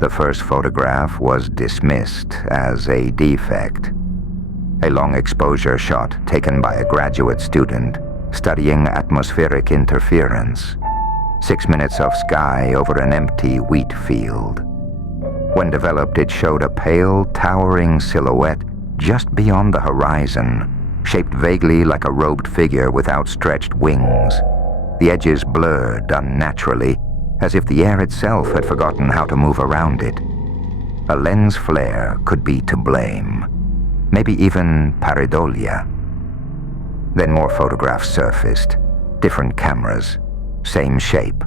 The first photograph was dismissed as a defect. A long exposure shot taken by a graduate student studying atmospheric interference. 6 minutes of sky over an empty wheat field. When developed, it showed a pale, towering silhouette just beyond the horizon, shaped vaguely like a robed figure with outstretched wings. The edges blurred unnaturally, as if the air itself had forgotten how to move around it. A lens flare could be to blame. Maybe even pareidolia. Then more photographs surfaced. Different cameras. Same shape.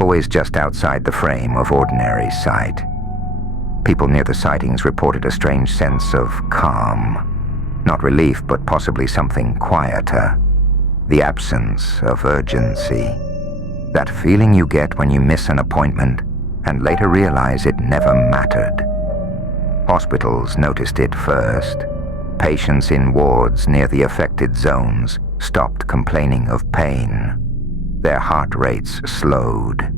Always just outside the frame of ordinary sight. People near the sightings reported a strange sense of calm. Not relief, but possibly something quieter. The absence of urgency. That feeling you get when you miss an appointment and later realize it never mattered. Hospitals noticed it first. Patients in wards near the affected zones stopped complaining of pain. Their heart rates slowed.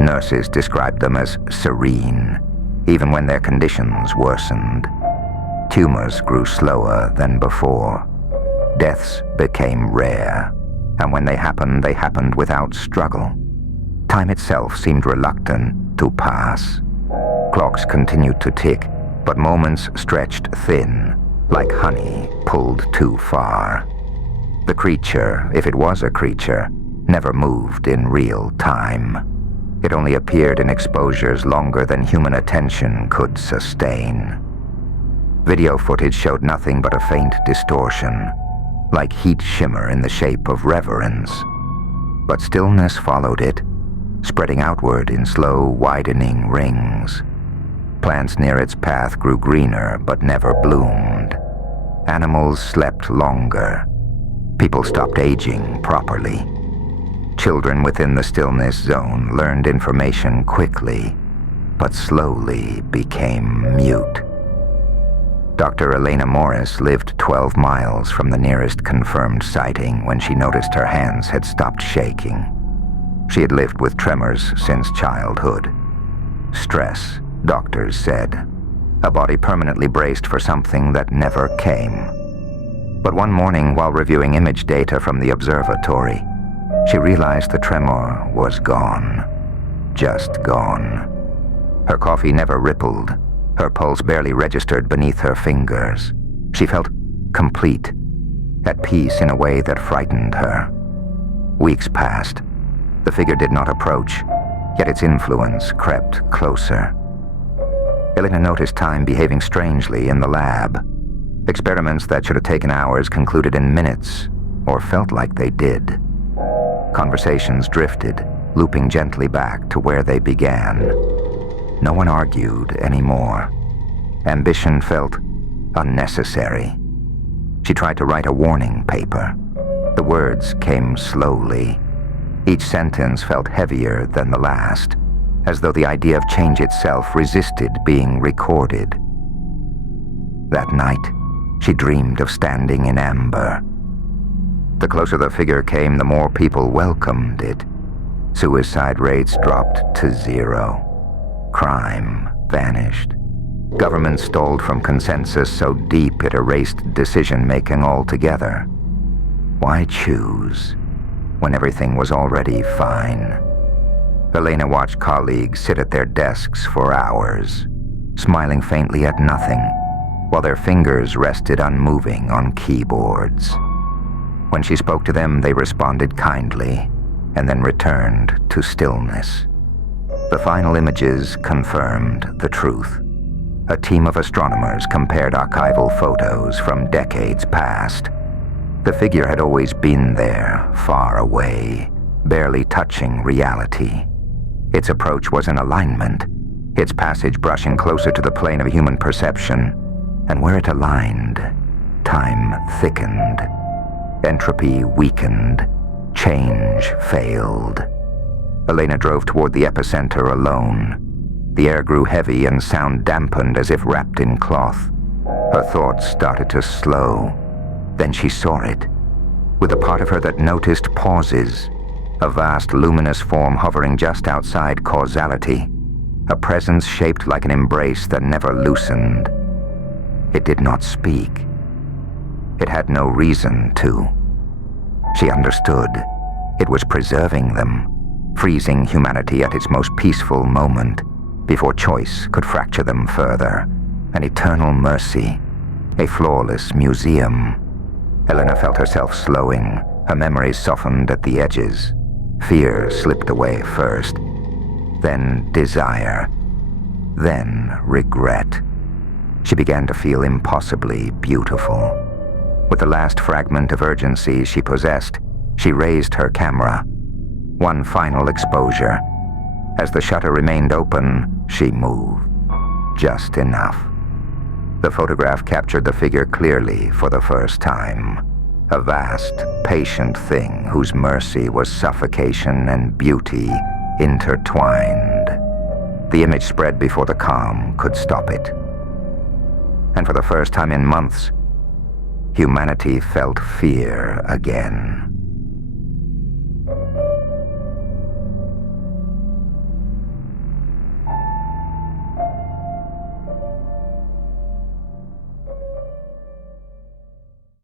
Nurses described them as serene, even when their conditions worsened. Tumors grew slower than before. Deaths became rare, and when they happened without struggle. Time itself seemed reluctant to pass. Clocks continued to tick, but moments stretched thin, like honey pulled too far. The creature, if it was a creature, never moved in real time. It only appeared in exposures longer than human attention could sustain. Video footage showed nothing but a faint distortion, like heat shimmer in the shape of reverence. But stillness followed it, spreading outward in slow, widening rings. Plants near its path grew greener but never bloomed. Animals slept longer. People stopped aging properly. Children within the stillness zone learned information quickly, but slowly became mute. Dr. Elena Morris lived 12 miles from the nearest confirmed sighting when she noticed her hands had stopped shaking. She had lived with tremors since childhood. Stress, doctors said. A body permanently braced for something that never came. But one morning, while reviewing image data from the observatory, she realized the tremor was gone. Just gone. Her coffee never rippled. Her pulse barely registered beneath her fingers. She felt complete, at peace in a way that frightened her. Weeks passed. The figure did not approach, yet its influence crept closer. Elena noticed time behaving strangely in the lab. Experiments that should have taken hours concluded in minutes, or felt like they did. Conversations drifted, looping gently back to where they began. No one argued anymore. Ambition felt unnecessary. She tried to write a warning paper. The words came slowly. Each sentence felt heavier than the last, as though the idea of change itself resisted being recorded. That night, she dreamed of standing in amber. The closer the figure came, the more people welcomed it. Suicide rates dropped to 0. Crime vanished. Government stalled from consensus so deep it erased decision-making altogether. Why choose when everything was already fine? Elena watched colleagues sit at their desks for hours, smiling faintly at nothing, while their fingers rested unmoving on keyboards. When she spoke to them, they responded kindly, and then returned to stillness. The final images confirmed the truth. A team of astronomers compared archival photos from decades past. The figure had always been there, far away, barely touching reality. Its approach was in alignment, its passage brushing closer to the plane of human perception, and where it aligned, time thickened. Entropy weakened. Change failed. Elena drove toward the epicenter alone. The air grew heavy and sound dampened as if wrapped in cloth. Her thoughts started to slow. Then she saw it. With a part of her that noticed pauses, a vast luminous form hovering just outside causality. a presence shaped like an embrace that never loosened. It did not speak. It had no reason to. She understood. It was preserving them, freezing humanity at its most peaceful moment, before choice could fracture them further. An eternal mercy, a flawless museum. Elena felt herself slowing, her memories softened at the edges. Fear slipped away first, then desire, then regret. She began to feel impossibly beautiful. With the last fragment of urgency she possessed, she raised her camera. One final exposure. As the shutter remained open, she moved. Just enough. The photograph captured the figure clearly for the first time. A vast, patient thing whose mercy was suffocation and beauty intertwined. The image spread before the calm could stop it. And for the first time in months, humanity felt fear again.